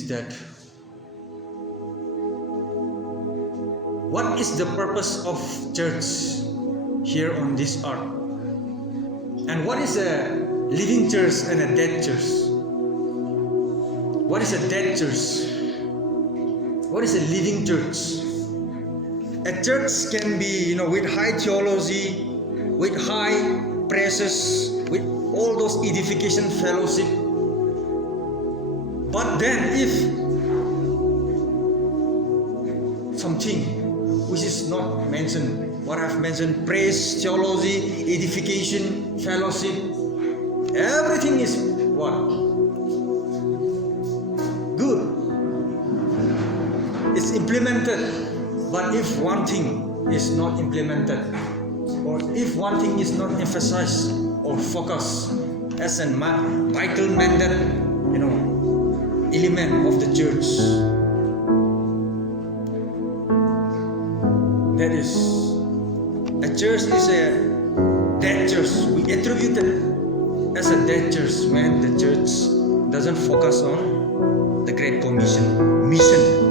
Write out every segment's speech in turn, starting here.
is that what is the purpose of church here on this earth? And what is a living church and a dead church? What is a dead church? What is a living church? A church can be, with high theology, with high praises, with all those edification fellowship. But then if something which is not mentioned, what I've mentioned, praise, theology, edification, fellowship, everything is what? Good. It's implemented. But if one thing is not implemented, or if one thing is not emphasized or focused as a vital mandate, element of the church, that is, a church is a dead church. We attribute it as a dead church when the church doesn't focus on the Great Commission mission.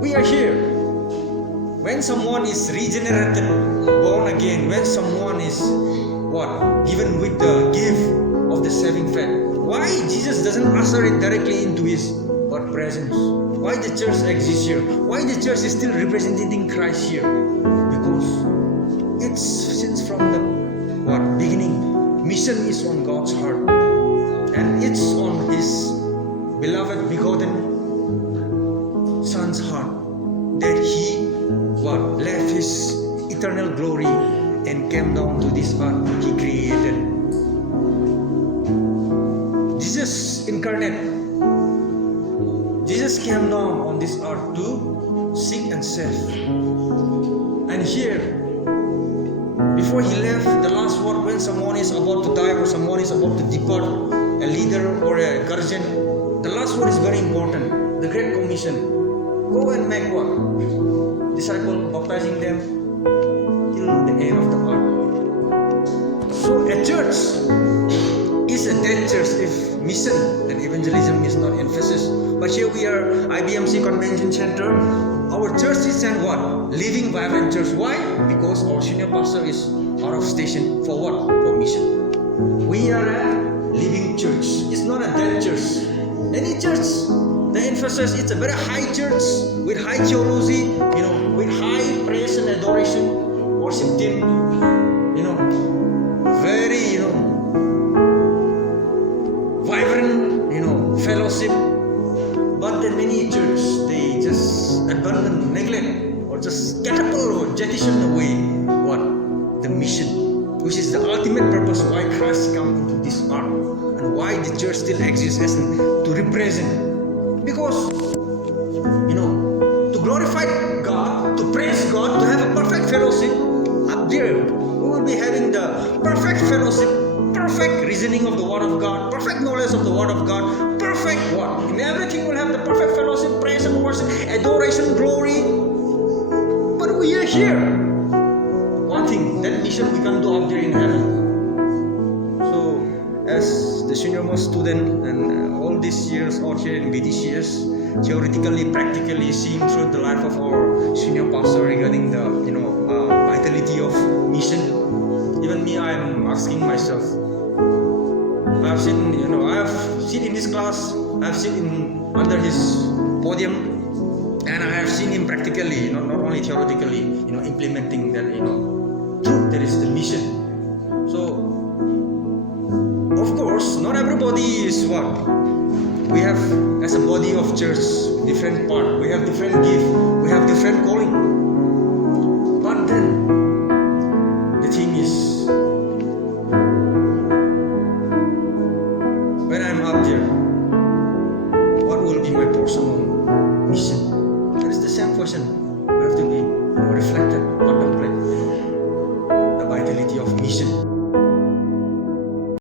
We are here when someone is regenerated, born again, when someone is given with the gift of the saving faith. Why Jesus doesn't usher it directly into his presence? Why the church exists here? Why the church is still representing Christ here? Because it's since from the beginning, mission is on God's heart, and it's on his beloved begotten Son's heart that he left his eternal glory and came down to this earth he created. Jesus incarnate. Jesus came down on this earth to seek and save. And here, before he left, the last word when someone is about to die or someone is about to depart, a leader or a guardian, the last word is very important. The Great Commission. Go and make disciples, baptizing them till the end of the earth. So a church is a dead church if mission and evangelism is not emphasis. But here we are, IBMC Convention Center. Our church is a living, vibrant church. Why? Because our senior pastor is out of station for what? For mission. We are a living church. It's not a dead church. Any church, the emphasis, it's a very high church with high theology, with high praise and adoration, worship team, very, vibrant, fellowship. But then many churches, they just abandon, neglect, or just catapult or jettison away the mission, which is the ultimate purpose why Christ came into this earth and why the church still exists as to represent. Because, to glorify God, to praise God, to have a perfect fellowship, up there, we will be having the perfect fellowship, perfect reasoning of the Word of God, perfect knowledge of the Word of God, perfect in everything we'll have the perfect fellowship, praise and worship, adoration, glory. But we are here. One thing, that mission we can do up there in heaven. So, as the senior most student and all these years out here in BTCS, theoretically, practically seeing through the life of our senior pastor regarding the vitality of mission. Even me, I'm asking myself. I've seen in his class, I've seen under his podium, and I have seen him practically, not only theoretically, implementing that, truth, that is the mission. So, of course, not everybody is we have, as a body of church, different part. We have different gift. We have different calling. But then, the thing is, when I'm up there, what will be my personal mission? That is the same question. We have to be reflected.